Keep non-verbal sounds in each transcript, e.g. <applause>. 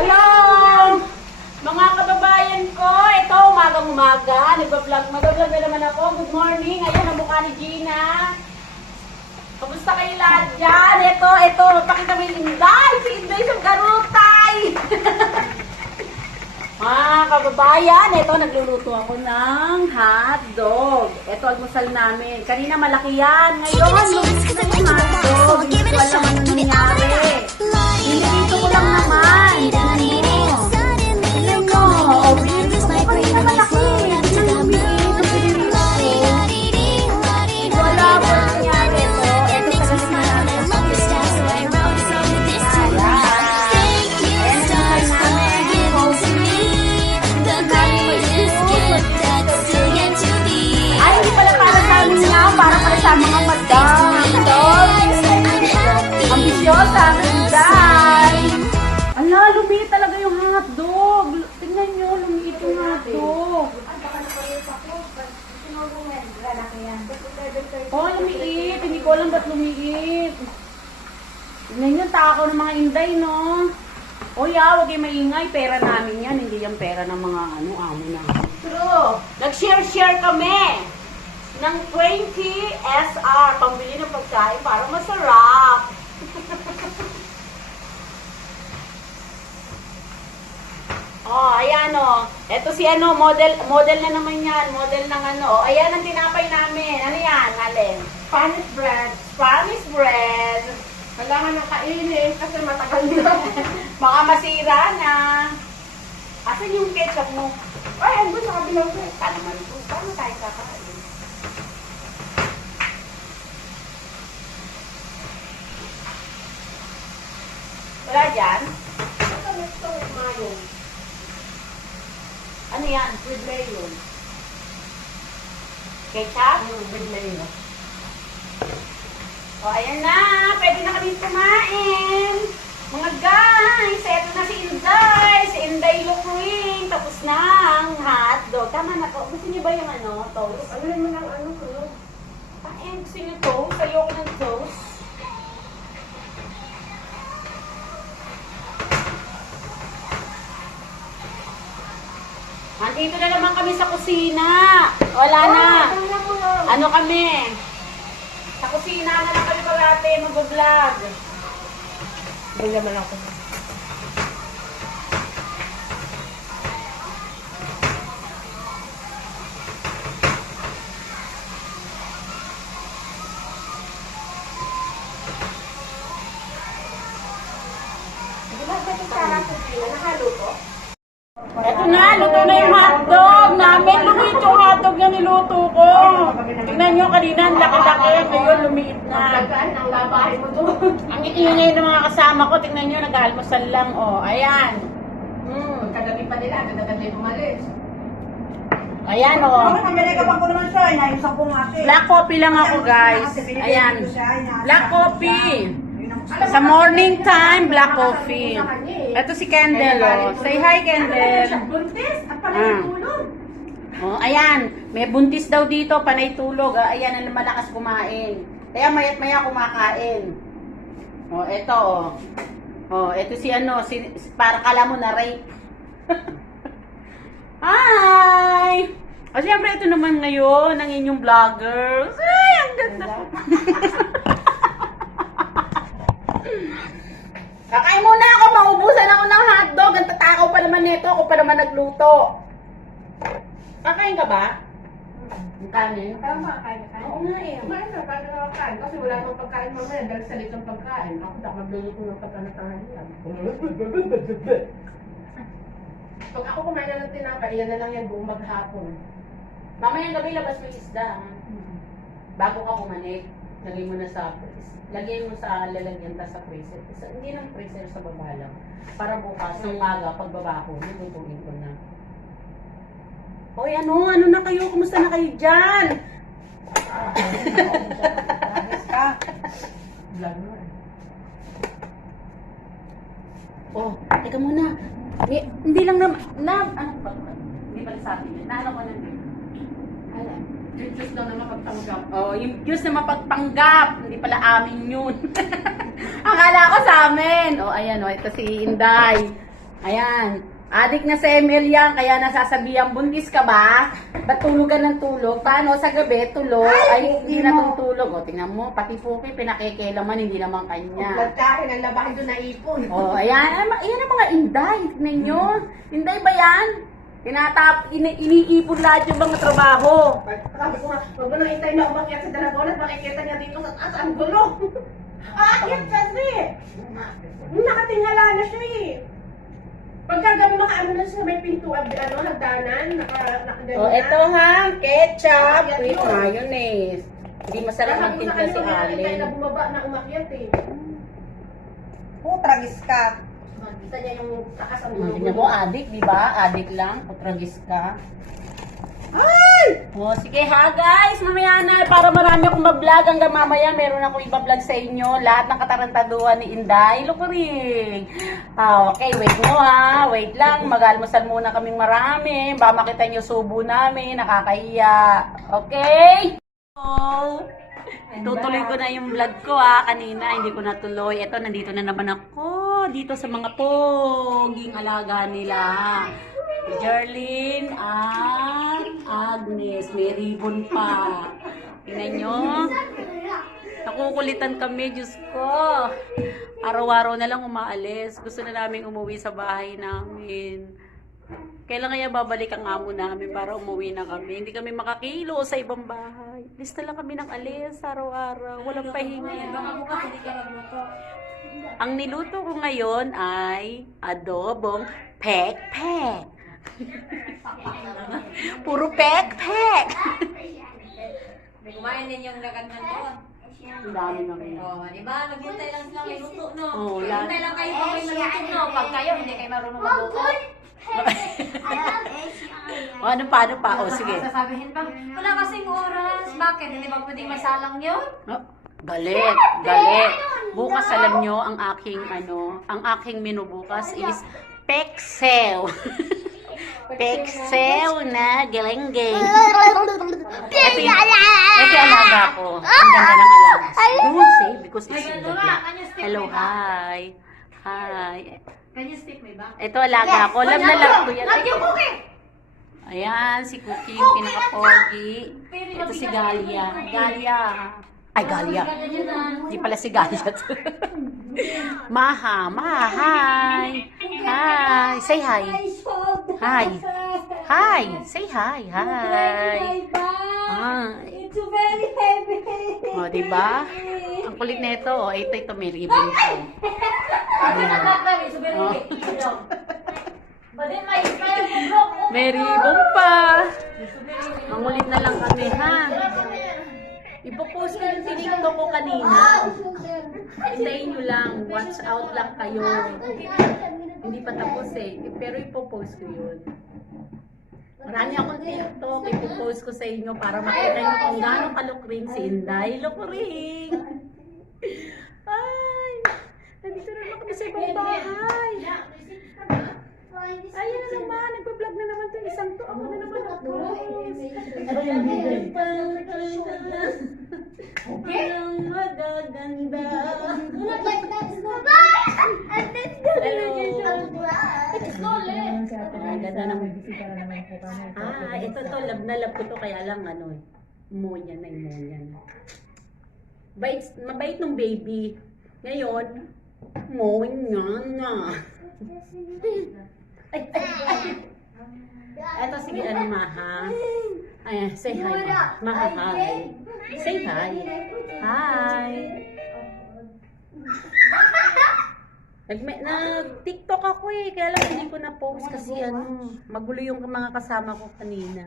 Hello! Mga kababayan ko, ito umagang umaga, nagbablog, mag-vlog na naman ako. Good morning, ayun ang mukha ni Gina. Kamusta kayo lahat dyan? Ito, ito, pakita mo yung Inday, si Inday sa garutay. Mga kababayan, ito nagluluto ako ng hotdog. Ito almusal namin. Kanina malaki yan. Ngayon, lumiit na yung hotdog. Hindi ko alam ano nangyari. Nililito ko lang naman. Ko alam ba't lumiit. Tingnan nyo, tako ng mga inday, no? O ya, huwag kayo maingay. Pera namin yan. Hindi yan pera ng mga ano, amo na. True. Nag-share-share kami ng 20 SR. Pambili ng pagkain para masarap. Oh, ayan oh. Ito si ano, model model na naman yan. Model ng ano. Oh, ayan ang tinapay namin. Ano yan, Alin? Spanish bread. Spanish bread. Kailangan ng kainin kasi matagal na. <laughs> Baka masira na. Asan yung ketchup mo? Ay, ang gusto ka bilang ko. Paano man ito? Paano tayo kakain? Wala dyan? Ito, ito, mayo. Ano yan? With mayo. Ketchup? Mm, with mayo. O, ayan na. Pwede na kami kumain. Mga guys, eto na si Inday. Si Inday Lucring. Tapos na ang hotdog. Tama na po. Gusto niyo ba yung ano, toast? Ano naman ang ano ko? Ay, gusto niyo toast? Ayoko ng toast. Andito na naman kami sa kusina. Wala na. Ko lang. Ano kami? Sa kusina na lang kami parate mag-vlog. Hindi naman ako. Laki-laki. Ngayon, lumiit na. Pagkaan <laughs> ang labahin mo doon. Ang ingay ng mga kasama ko, tingnan nyo, nag-almusal lang. Oh, ayan. Mm. Kagabi pa nila, kagabi umalis. Ayan, oh. Pamilikapan ko naman siya, inayos ako nga siya. Black coffee lang ako, guys. Ayan. Black coffee. Sa morning time, black coffee. Ito si Kendall, oh. Say hi, Kendall. Buntis! At pala Ah. yung tulog. Oh, ayan, may buntis daw dito, panay tulog. Ah, ayan, ang malakas kumain. Kaya mayat maya kumakain. Oh, eto oh. Oh, eto si ano, si, para kala mo na rape. <laughs> Hi! O siyempre, ito naman ngayon, ang inyong vlogger. Ay, ang ganda. <laughs> Kakain muna ako, maubusan ako ng hotdog. Ang tatakaw pa naman nito, ako pa naman nagluto. Kakain ka ba? Ang kanin? Tama, kain kain. Oo nga eh. Kumain na, paano na kain? Kasi wala nang pagkain mamaya dahil sa litong pagkain. Ako dapat magluluto ng pagkanatanghalian. Pag ako kumain na ng tinapay, yan na lang yan buong maghapon. Mamayang gabi labas mo yung isda. Bago ka pumanik, lagay mo na sa lagay mo sa lalagyan ta sa freezer. Sa, hindi ng freezer sa baba lang. Para bukas ng umaga, pagbaba ko, lutuin ko na. Hoy, ano? Ano na kayo? Kumusta na kayo dyan? Oh, teka muna. Ni- hindi lang na, na, ano ba? Hindi pala sa atin. Naano ko na. Ala. Yung Diyos na mapagtanggap. Oh, yung Diyos na mapagpanggap. Hindi pala amin yun. <laughs> Akala ko sa amin. Oh, ayan oh, ito si Inday. Ayan. Adik na sa ML yan, kaya nasasabihan, buntis ka ba? Ba't tulog ka ng tulog? Paano sa gabi, tulog? Ay, hindi na tutulog. O, tingnan mo, pati Puki, pinakikailaman, hindi naman kanya. Pagkain, ang labahin doon na ipon. Oh, ayan. Ay, ma- Ayan ang mga inday. Tignan nyo. Inday ba yan? Tinatap, ini iniipon lahat yung mga trabaho. Ko nga, huwag mo nang itay na umakyat sa dalagonan, makikita niya dito sa taas, ang gulo. <laughs> Aakyat kasi. Nakatingala na siya eh. Pagka ganun mga ano na siya, may pintuan, ano, nagdanan, naka, nakaganyan. Oh, ito ha, ketchup with mayonnaise. Hindi masarap Sabi ko sa magtimpla si nang itay na bumaba na umakyat eh. Putragis ka. Makita niya yung taas ang Hmm, Tingnan mo, adik, di ba? Adik lang, putragis ka. Ay! Oh, sige ha guys, mamaya na para marami akong ma-vlog hanggang mamaya meron akong iba-vlog sa inyo lahat ng katarantaduhan ni Inday Lukuring. Ah, okay, wait nyo ha, wait lang, mag-almusal muna kaming marami, ba makita nyo subo namin, nakakahiya. Okay? Oh. Tutuloy ko na yung vlog ko ha, kanina hindi ko natuloy. Ito, nandito na naman ako, dito sa mga poging alaga nila. Jerlyn at Agnes. May ribbon pa. Tingnan nyo. Nakukulitan kami, Diyos ko. Araw-araw na lang umaalis. Gusto na namin umuwi sa bahay namin. Kailan kaya babalik ang amo namin para umuwi na kami? Hindi kami makakilo sa ibang bahay. Lista lang kami ng alis araw-araw. Walang pahinga. Ang niluto ko ngayon ay adobong pek-pek. <laughs> Puro pek-pek. May kumain din yung nagandan doon. Ang dami na rin. Oh, di ba? Naghintay lang sila may luto, no? Oo, lahat. Hintay lang kayo pag may naluto, no? Pag kayo, hindi kayo marunong magluto. o <laughs> ano pa, ano pa? O sige. Sasabihin pa, wala kasing oras. Bakit? Hindi ba pwedeng masalang yun? Oh, galit, galit. Bukas alam nyo, ang aking ano, ang aking menu bukas is peksew. <laughs> peksew na galenggeng. Ito yung, ito yung alaga ko. Ang ganda ng alaga. Don't say because it's in the vlog. Hello, hi. Hi. Can you stick my back? Ito alaga ko. Love na love ko yan. Yung cookie! Ayan, si Cookie yung pinaka-pogi. Ito si Galia. Galia. Ay, Galia. Hindi pala si Galia. <laughs> Maha, Maha, hi. Hi. Say hi. Hi. Hi. Say hi. Hi. Hi. It's very heavy. O, diba? Ang kulit nito. O, ito, ito, may ribbon. Ayan. Oh. Broke. May ribbon pa. Mangulit na lang kami, ha? Ipopost ko yung tiniktok ko kanina. Hintayin nyo lang. Watch out lang kayo. Hindi pa tapos eh. Pero ipopost ko yun. Marami akong TikTok. Ipopost ko sa inyo para makita nyo kung gaano kalukring si Inday Lukring. Ay! Nandito na kami sa ibang bahay. Ayan na naman, nagpa-vlog na naman to isang to. Ako na naman ako. Ano yung Okay? Ang magaganda. Ah, ito to, love na love ko to, kaya lang ano, monya na yung monya na. Bait, mabait ng baby. Ngayon, monya na. <laughs> Ay, ay, ay. Eto, sige, ano, Maha? Ay, say hi, Maha. Maha, hi. Say hi. Hi. Nag, nag-tiktok ako eh, kaya lang hindi ko na-post kasi ano, magulo yung mga kasama ko kanina.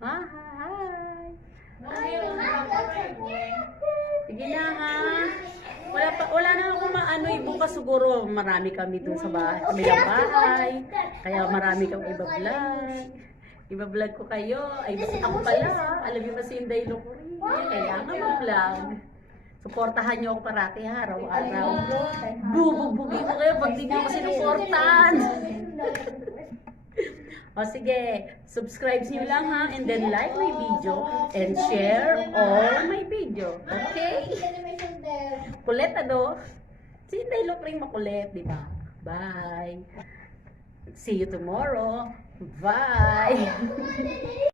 Ah, hi. Sige na ha. Wala pa, wala na ako maano eh. Bukas siguro marami kami dun sa bahay. Kami lang bahay. Kaya marami kang iba-vlog. Iba-vlog ko kayo. Ay, ako pala. Alam niyo ba si Inday Lukuri? Kailangan mag-vlog. Suportahan niyo ako parati ha, araw-araw. Bubugbugin ko kayo pag di niyo ako sinuportahan. o sige, subscribe niyo lang ha, and then like my video, and share all my video. Okay? Kulit ano? Si Taylor Pring makulit, di ba? Bye. See you tomorrow. Bye. <laughs>